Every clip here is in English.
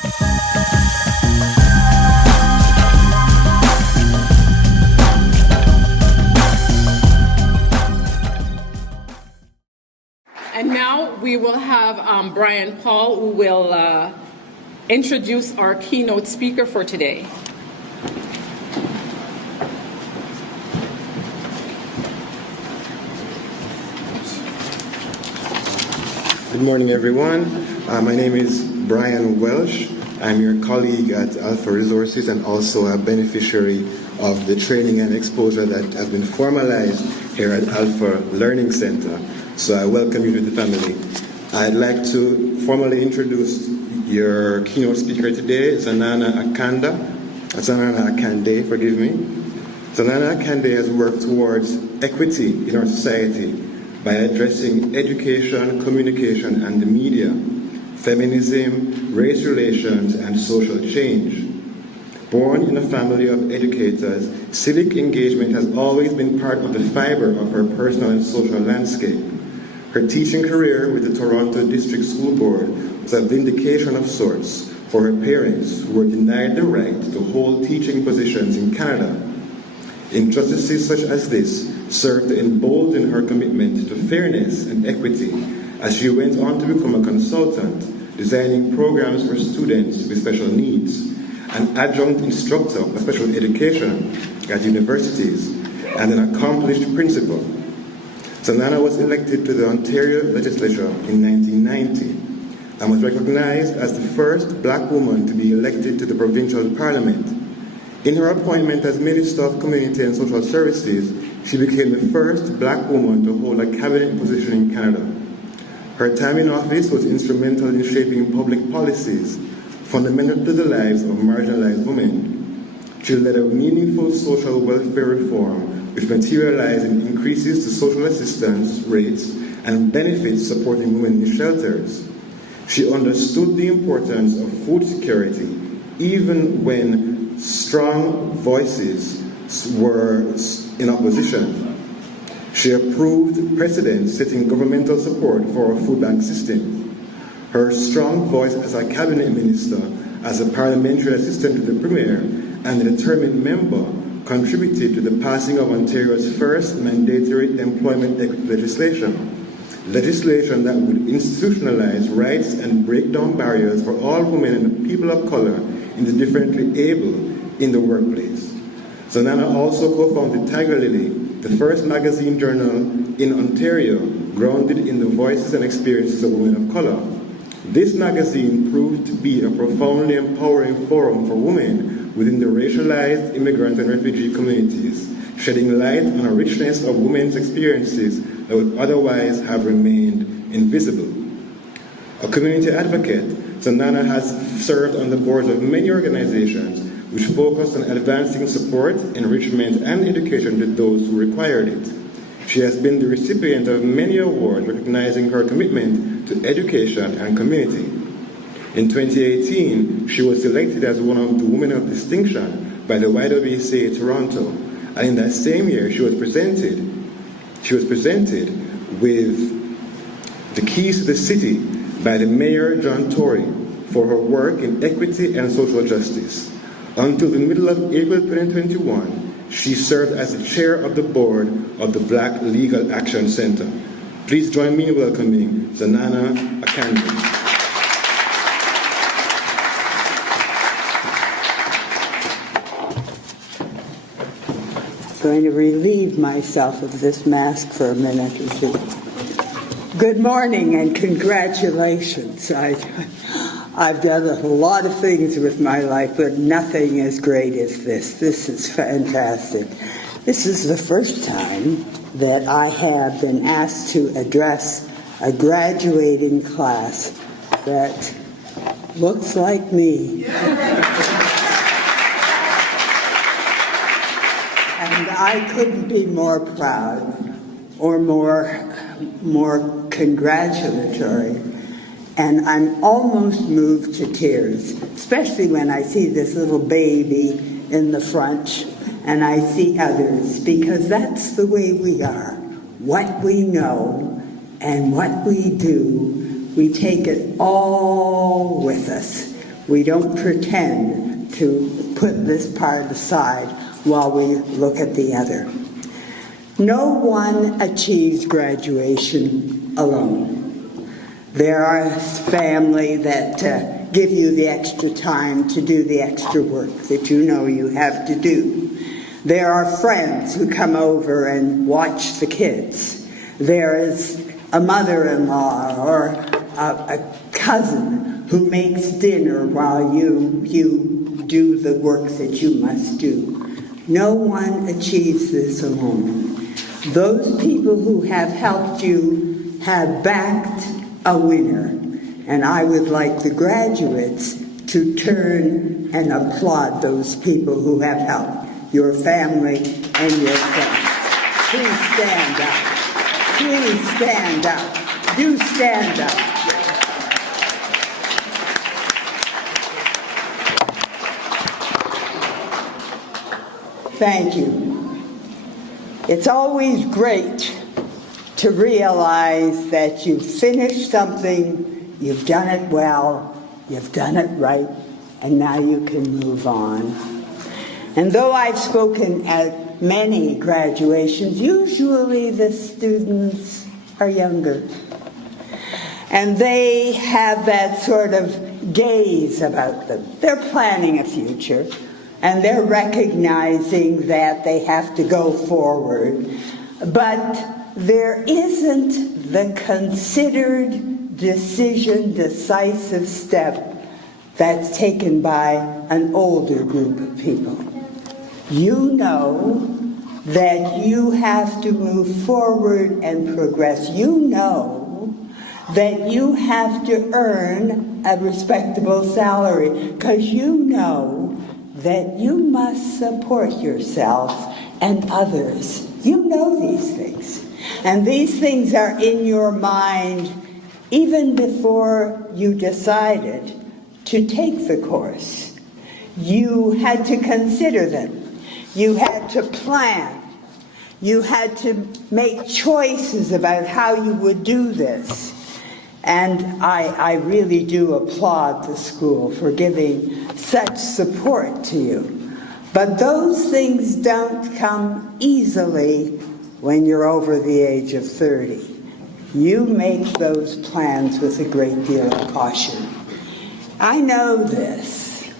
And now we will have Brian Paul, who will introduce our keynote speaker for today. Good morning, everyone. My name is Brian Welsh. I'm your colleague at Alpha Resources and also a beneficiary of the training and exposure that has been formalized here at Alpha Learning Center. So I welcome you to the family. I'd like to formally introduce your keynote speaker today, Zanana Akande, forgive me. Zanana Akande has worked towards equity in our society by addressing education, communication, and the media, feminism, race relations, and social change. Born in a family of educators, civic engagement has always been part of the fiber of her personal and social landscape. Her teaching career with the Toronto District School Board was a vindication of sorts for her parents who were denied the right to hold teaching positions in Canada. Injustices such as this served to embolden her commitment to fairness and equity as she went on to become a consultant, designing programs for students with special needs, an adjunct instructor of special education at universities, and an accomplished principal. Zanana was elected to the Ontario Legislature in 1990 and was recognized as the first black woman to be elected to the provincial parliament. In her appointment as Minister of Community and Social Services, she became the first black woman to hold a cabinet position in Canada. Her time in office was instrumental in shaping public policies fundamental to the lives of marginalized women. She led a meaningful social welfare reform which materialized in increases to social assistance rates and benefits supporting women in shelters. She understood the importance of food security even when strong voices were in opposition. She approved precedents setting governmental support for a food bank system. Her strong voice as a cabinet minister, as a parliamentary assistant to the premier, and a determined member contributed to the passing of Ontario's first mandatory employment equity legislation that would institutionalize rights and break down barriers for all women and people of color and the differently able in the workplace. Zanana also co-founded Tiger Lily, the first magazine journal in Ontario grounded in the voices and experiences of women of color. This magazine proved to be a profoundly empowering forum for women within the racialized immigrant and refugee communities, shedding light on a richness of women's experiences that would otherwise have remained invisible. A community advocate, Zanana has served on the boards of many organizations which focus on advancing support, enrichment, and education to those who required it. She has been the recipient of many awards recognizing her commitment to education and community. In 2018, she was selected as one of the Women of Distinction by the YWCA Toronto, and in that same year, she was presented with the Keys to the City by the Mayor John Tory for her work in equity and social justice. Until the middle of April 2021, she served as the chair of the board of the Black Legal Action Center. Please join me in welcoming Zanana Akande. Going to relieve myself of this mask for a minute or two. Good morning and congratulations. I've done a lot of things with my life, but nothing as great as this. This is fantastic. This is the first time that I have been asked to address a graduating class that looks like me. And I couldn't be more proud or more congratulatory. And I'm almost moved to tears, especially when I see this little baby in the front and I see others, because that's the way we are. What we know and what we do, we take it all with us. We don't pretend to put this part aside while we look at the other. No one achieves graduation alone. There are family that give you the extra time to do the extra work that you know you have to do. There are friends who come over and watch the kids. There is a mother-in-law or a cousin who makes dinner while you do the work that you must do. No one achieves this alone. Those people who have helped you have backed a winner. And I would like the graduates to turn and applaud those people who have helped your family and your friends. Please stand up. Please stand up. Do stand up. Thank you. It's always great to realize that you've finished something, you've done it well, you've done it right, and now you can move on. And though I've spoken at many graduations, usually the students are younger. And they have that sort of gaze about them. They're planning a future, and they're recognizing that they have to go forward. But there isn't the considered decision, decisive step that's taken by an older group of people. You know that you have to move forward and progress. You know that you have to earn a respectable salary because you know that you must support yourself and others. You know these things. And these things are in your mind even before you decided to take the course. You had to consider them. You had to plan. You had to make choices about how you would do this. And I really do applaud the school for giving such support to you. But those things don't come easily when you're over the age of 30. You make those plans with a great deal of caution. I know this,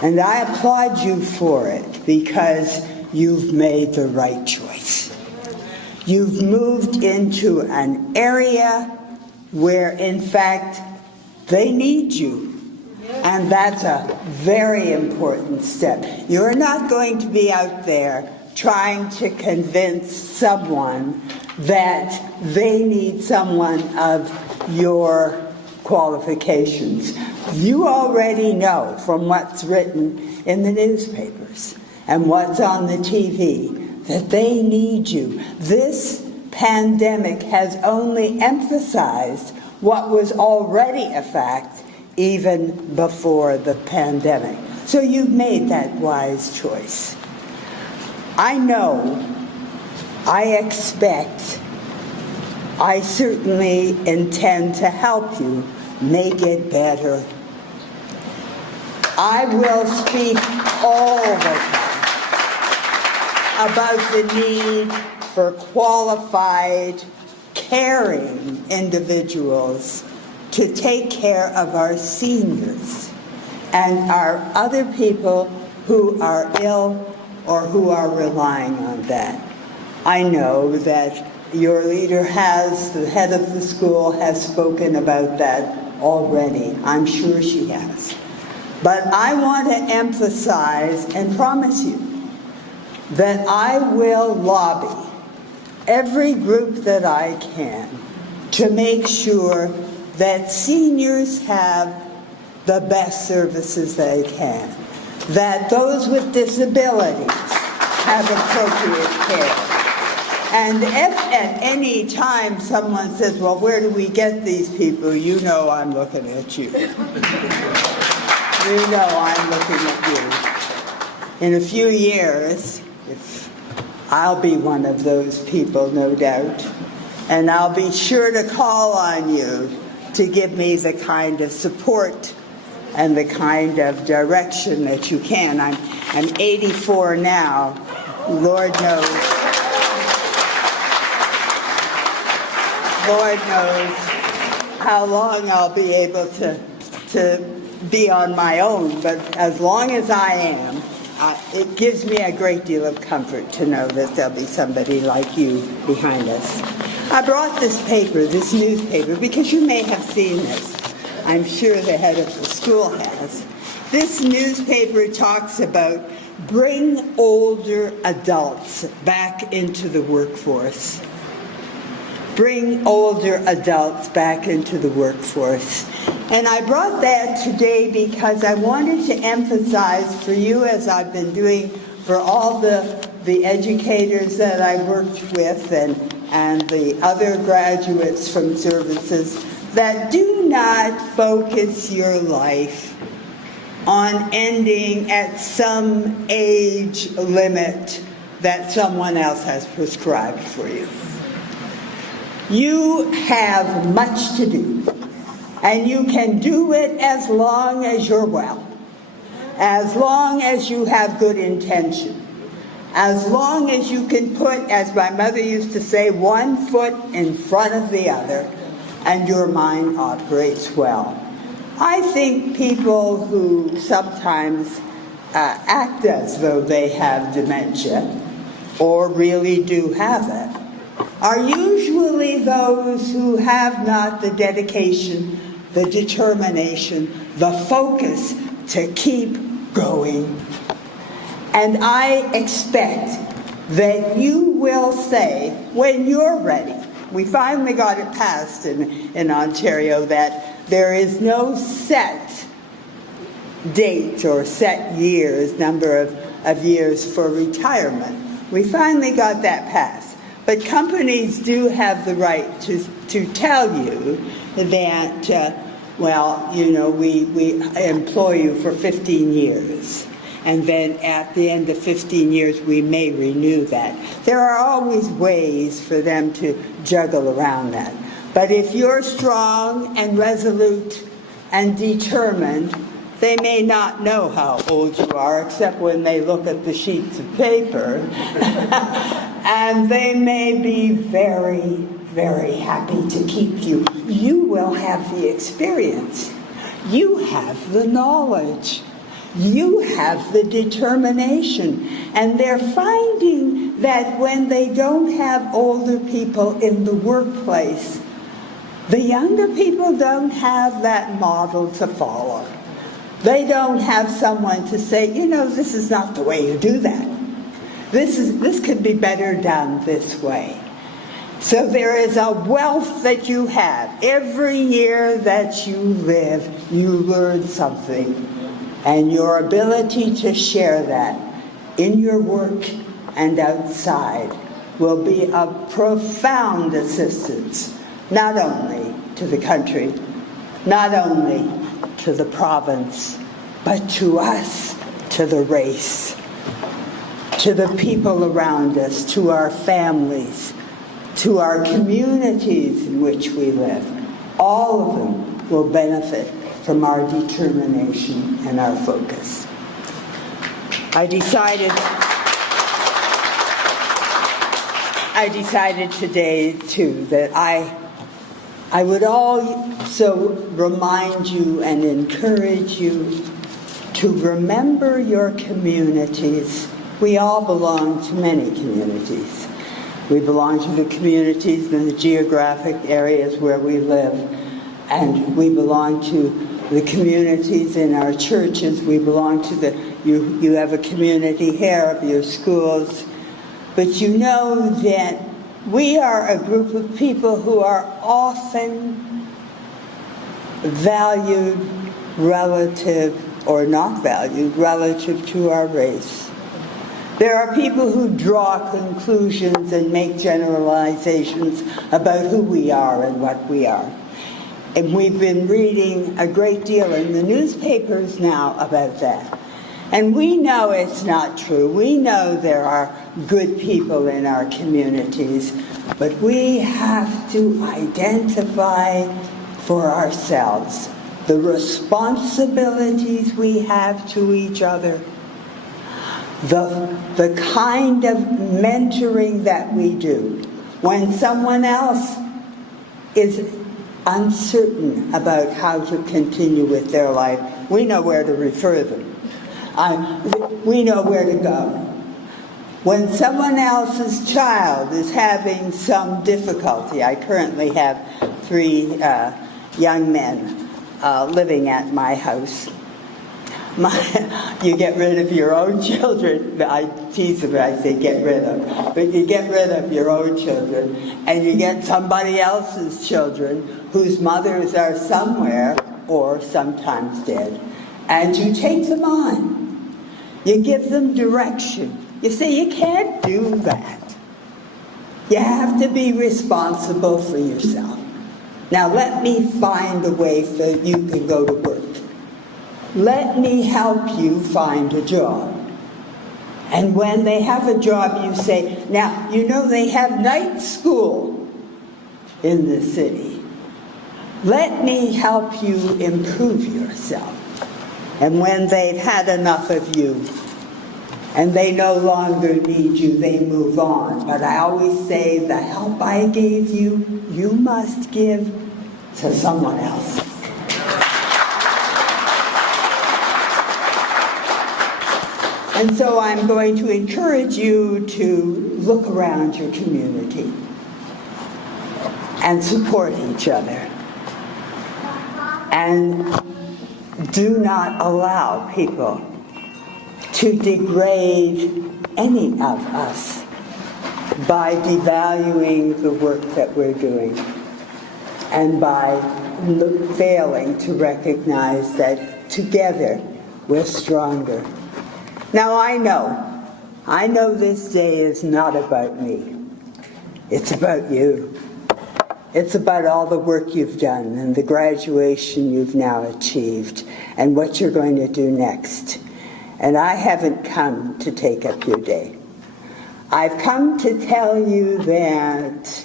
and I applaud you for it because you've made the right choice. You've moved into an area where, in fact, they need you. And that's a very important step. You're not going to be out there trying to convince someone that they need someone of your qualifications. You already know from what's written in the newspapers and what's on the TV that they need you. This pandemic has only emphasized what was already a fact even before the pandemic. So you've made that wise choice. I know, I expect, I certainly intend to help you make it better. I will speak all the time about the need for qualified, caring individuals to take care of our seniors and our other people who are ill or who are relying on that. I know that your leader has, the head of the school has spoken about that already. I'm sure she has. But I want to emphasize and promise you that I will lobby every group that I can to make sure that seniors have the best services they can, that those with disabilities have appropriate care. And if at any time someone says, well, where do we get these people? You know I'm looking at you. You know I'm looking at you. In a few years, I'll be one of those people, no doubt, and I'll be sure to call on you to give me the kind of support and the kind of direction that you can. I'm 84 now. Lord knows how long I'll be able to be on my own, but as long as I am, it gives me a great deal of comfort to know that there'll be somebody like you behind us. I brought this paper, this newspaper, because you may have seen this. I'm sure the head of the school has. This newspaper talks about bring older adults back into the workforce. Bring older adults back into the workforce. And I brought that today because I wanted to emphasize for you, as I've been doing for all the educators that I worked with and the other graduates from services, that do not focus your life on ending at some age limit that someone else has prescribed for you. You have much to do, and you can do it as long as you're well, as long as you have good intention, as long as you can put, as my mother used to say, one foot in front of the other, and your mind operates well. I think people who sometimes act as though they have dementia, or really do have it, are usually those who have not the dedication, the determination, the focus to keep going. And I expect that you will say, when you're ready, we finally got it passed in Ontario that there is no set date or set years, number of years for retirement. We finally got that passed. But companies do have the right to tell you that, well, you know, we employ you for 15 years. And then at the end of 15 years, we may renew that. There are always ways for them to juggle around that. But if you're strong and resolute and determined, they may not know how old you are, except when they look at the sheets of paper. And they may be very, very happy to keep you. You will have the experience. You have the knowledge. You have the determination. And they're finding that when they don't have older people in the workplace, the younger people don't have that model to follow. They don't have someone to say, you know, this is not the way you do that. This could be better done this way. So there is a wealth that you have. Every year that you live, you learn something. And your ability to share that in your work and outside will be of profound assistance, not only to the country, not only to the province, but to us, to the race, to the people around us, to our families, to our communities in which we live. All of them will benefit from our determination and our focus. I decided today, too, that I would also remind you and encourage you to remember your communities. We all belong to many communities. We belong to the communities in the geographic areas where we live, and we belong to the communities in our churches. We belong to you have a community here of your schools. But you know that we are a group of people who are often valued relative, or not valued, relative to our race. There are people who draw conclusions and make generalizations about who we are and what we are. And we've been reading a great deal in the newspapers now about that. And we know it's not true. We know there are good people in our communities, but we have to identify for ourselves the responsibilities we have to each other, the kind of mentoring that we do when someone else is uncertain about how to continue with their life, we know where to refer them. We know where to go. When someone else's child is having some difficulty, I currently have 3 young men living at my house. You get rid of your own children. I tease them, I say get rid of. But you get rid of your own children, and you get somebody else's children whose mothers are somewhere or sometimes dead, and you take them on. You give them direction. You say you can't do that. You have to be responsible for yourself. Now let me find a way so you can go to work. Let me help you find a job. And when they have a job, you say, now, you know they have night school in the city. Let me help you improve yourself. And when they've had enough of you and they no longer need you, they move on. But I always say the help I gave you, you must give to someone else. And so I'm going to encourage you to look around your community and support each other. And do not allow people to degrade any of us by devaluing the work that we're doing and by failing to recognize that together we're stronger. Now I know this day is not about me. It's about you. It's about all the work you've done and the graduation you've now achieved and what you're going to do next. And I haven't come to take up your day. I've come to tell you that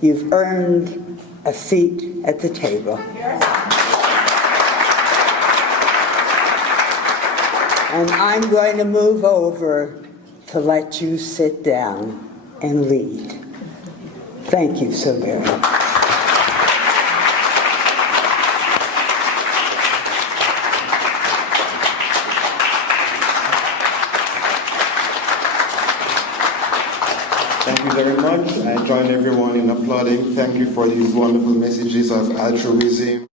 you've earned a seat at the table. And I'm going to move over to let you sit down and lead. Thank you so very much. Thank you very much. I join everyone in applauding. Thank you for these wonderful messages of altruism.